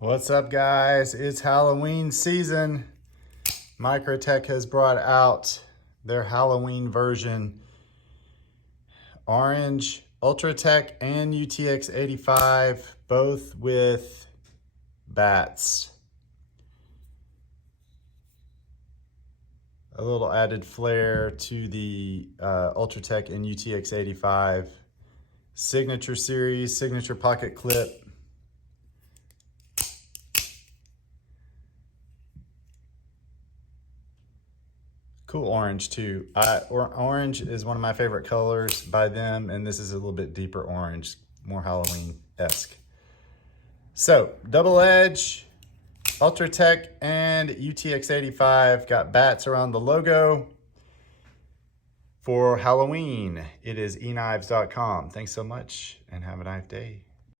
What's up, guys? It's Halloween season. Microtech has brought out their Halloween version. Orange Ultratech and UTX-85, both with bats. A little added flair to the Ultratech and UTX-85. Signature series, signature pocket clip. Cool orange too. Orange is one of my favorite colors by them, and this is a little bit deeper orange, more Halloween-esque. So, double edge, Ultratech and UTX-85 got bats around the logo for Halloween. It is eknives.com. Thanks so much and have a nice day.